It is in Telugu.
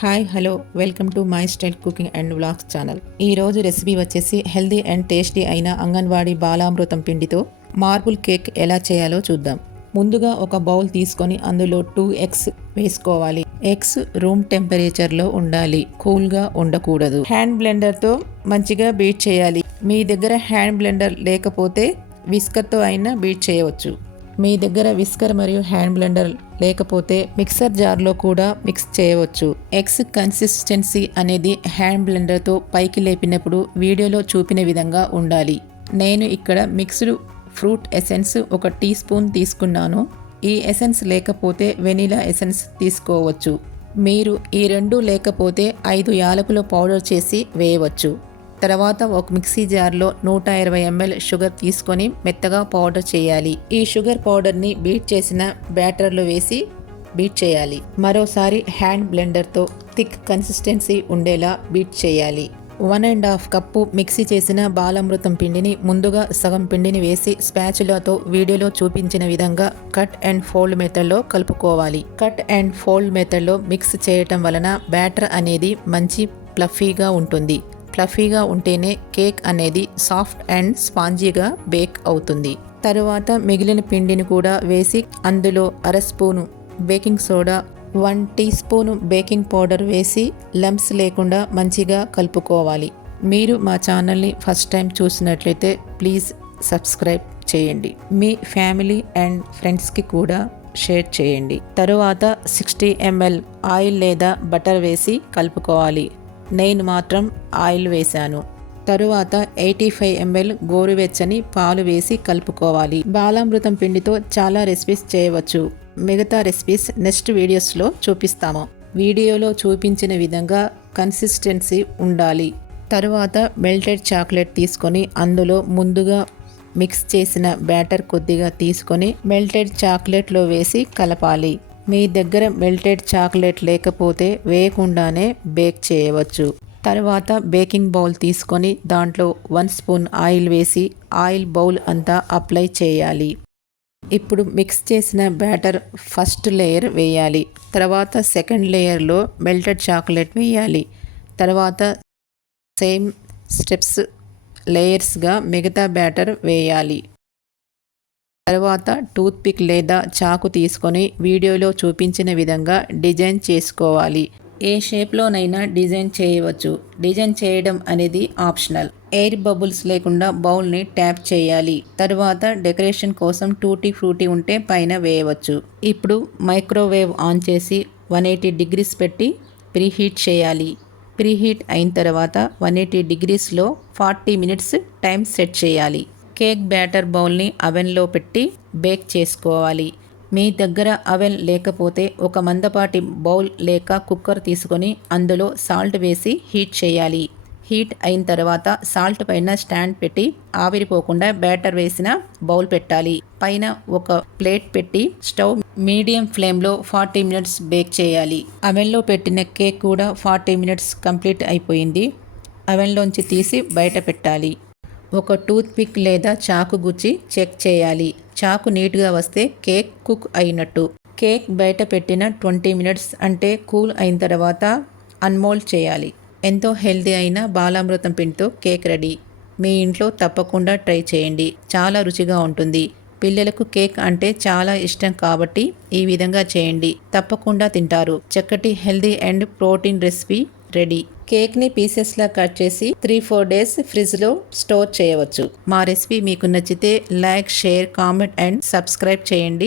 Hi hello welcome to my style cooking and vlogs channel. ఈరోజు రెసిపీ వచ్చేసి హెల్దీ అండ్ టేస్టీ అయిన అంగన్వాడీ బాలామృతం పిండితో మార్బుల్ కేక్ ఎలా చేయాలో చూద్దాం. ముందుగా ఒక బౌల్ తీసుకొని అందులో 2 ఎగ్స్ వేసుకోవాలి. ఎగ్స్ రూమ్ టెంపరేచర్లో ఉండాలి, కూల్గా ఉండకూడదు. హ్యాండ్ బ్లెండర్తో మంచిగా బీట్ చేయాలి. మీ దగ్గర హ్యాండ్ బ్లెండర్ లేకపోతే విస్కర్తో అయినా బీట్ చేయవచ్చు. మీ దగ్గర విస్కర్ మరియు హ్యాండ్ బ్లెండర్ లేకపోతే మిక్సర్ జార్లో కూడా మిక్స్ చేయవచ్చు. ఎగ్స్ కన్సిస్టెన్సీ అనేది హ్యాండ్ బ్లెండర్తో పైకి లేపినప్పుడు వీడియోలో చూపిన విధంగా ఉండాలి. నేను ఇక్కడ mixed fruit essence 1 teaspoon తీసుకున్నాను. ఈ ఎసెన్స్ లేకపోతే వెనిలా ఎసెన్స్ తీసుకోవచ్చు. మీరు ఈ రెండు లేకపోతే 5 యాలకుల పౌడర్ చేసి వేయవచ్చు. తర్వాత ఒక మిక్సీ జార్లో 120 ml షుగర్ తీసుకొని మెత్తగా పౌడర్ చేయాలి. ఈ షుగర్ పౌడర్ని బీట్ చేసిన బ్యాటర్లో వేసి బీట్ చేయాలి. మరోసారి హ్యాండ్ బ్లెండర్తో థిక్ కన్సిస్టెన్సీ ఉండేలా బీట్ చేయాలి. 1.5 కప్పు మిక్సీ చేసిన బాలామృతం పిండిని ముందుగా సగం పిండిని వేసి స్పాచులాతో వీడియోలో చూపించిన విధంగా కట్ అండ్ ఫోల్డ్ మెథడ్లో కలుపుకోవాలి. కట్ అండ్ ఫోల్డ్ మెథడ్లో మిక్స్ చేయటం వలన బ్యాటర్ అనేది మంచి ఫ్లఫీగా ఉంటుంది. ఫ్లఫీగా ఉంటేనే కేక్ అనేది సాఫ్ట్ అండ్ స్పాంజీగా బేక్ అవుతుంది. తరువాత మిగిలిన పిండిని కూడా వేసి అందులో 1/2 spoon baking soda, 1 teaspoon baking powder వేసి లంప్స్ లేకుండా మంచిగా కలుపుకోవాలి. మీరు మా ఛానల్ని ఫస్ట్ టైం చూసినట్లయితే ప్లీజ్ సబ్స్క్రైబ్ చేయండి. మీ ఫ్యామిలీ అండ్ ఫ్రెండ్స్కి కూడా షేర్ చేయండి. తరువాత 60 ml ఆయిల్ లేదా బటర్ వేసి కలుపుకోవాలి. నేను మాత్రం ఆయిల్ వేశాను. తరువాత 85 ml గోరువెచ్చని పాలు వేసి కలుపుకోవాలి. బాలామృతం పిండితో చాలా రెసిపీస్ చేయవచ్చు. మిగతా రెసిపీస్ నెక్స్ట్ వీడియోస్లో చూపిస్తాము. వీడియోలో చూపించిన విధంగా కన్సిస్టెన్సీ ఉండాలి. తరువాత మెల్టెడ్ చాక్లెట్ తీసుకొని అందులో ముందుగా మిక్స్ చేసిన బ్యాటర్ కొద్దిగా తీసుకొని మెల్టెడ్ చాక్లెట్లో వేసి కలపాలి. మీ దగ్గర మెల్టెడ్ చాక్లెట్ లేకపోతే వేయకుండానే బేక్ చేయవచ్చు. తర్వాత బేకింగ్ బౌల్ తీసుకొని దాంట్లో 1 స్పూన్ ఆయిల్ వేసి ఆయిల్ బౌల్ అంతా అప్లై చేయాలి. ఇప్పుడు మిక్స్ చేసిన బ్యాటర్ ఫస్ట్ లేయర్ వేయాలి. తర్వాత సెకండ్ లేయర్లో మెల్టెడ్ చాక్లెట్ వేయాలి. తర్వాత సేమ్ స్టెప్స్ లేయర్స్గా మిగతా బ్యాటర్ వేయాలి. తర్వాత టూత్ పిక్ లేదా చాకు తీసుకొని వీడియోలో చూపించిన విధంగా డిజైన్ చేసుకోవాలి. ఏ షేప్లోనైనా డిజైన్ చేయవచ్చు. డిజైన్ చేయడం అనేది ఆప్షనల్. ఎయిర్ బబుల్స్ లేకుండా బౌల్ని ట్యాప్ చేయాలి. తర్వాత డెకరేషన్ కోసం టూటీ ఫ్రూటీ ఉంటే పైన వేయవచ్చు. ఇప్పుడు మైక్రోవేవ్ ఆన్ చేసి 180 degrees పెట్టి ప్రీహీట్ చేయాలి. ప్రీహీట్ అయిన తర్వాత 180 degreesలో 40 minutes టైం సెట్ చేయాలి. కేక్ బ్యాటర్ బౌల్ని అవెన్లో పెట్టి బేక్ చేసుకోవాలి. మీ దగ్గర అవెన్ లేకపోతే ఒక మందపాటి బౌల్ లేక కుక్కర్ తీసుకొని అందులో సాల్ట్ వేసి హీట్ చేయాలి. హీట్ అయిన తర్వాత సాల్ట్ పైన స్టాండ్ పెట్టి ఆవిరిపోకుండా బ్యాటర్ వేసిన బౌల్ పెట్టాలి. పైన ఒక ప్లేట్ పెట్టి స్టవ్ మీడియం ఫ్లేమ్లో 40 minutes బేక్ చేయాలి. అవెన్లో పెట్టిన కేక్ కూడా 40 minutes కంప్లీట్ అయిపోయింది. అవెన్లోంచి తీసి బయట పెట్టాలి. ఒక టూత్ పిక్ లేదా చాకు గుచ్చి చెక్ చేయాలి. చాకు నీట్గా వస్తే కేక్ కుక్ అయినట్టు. కేక్ బయట పెట్టిన 20 minutes అంటే కూల్ అయిన తర్వాత అన్మోల్డ్ చేయాలి. ఎంతో హెల్తీ అయిన బాలామృతం పిండితో కేక్ రెడీ. మీ ఇంట్లో తప్పకుండా ట్రై చేయండి. చాలా రుచిగా ఉంటుంది. పిల్లలకు కేక్ అంటే చాలా ఇష్టం కాబట్టి ఈ విధంగా చేయండి. తప్పకుండా తింటారు. చక్కటి healthy and protein recipe ready. కేక్ని పీసెస్లా కట్ చేసి 3-4 days ఫ్రిడ్జ్లో స్టోర్ చేయవచ్చు. మా రెసిపీ మీకు నచ్చితే like, share, comment and subscribe చేయండి.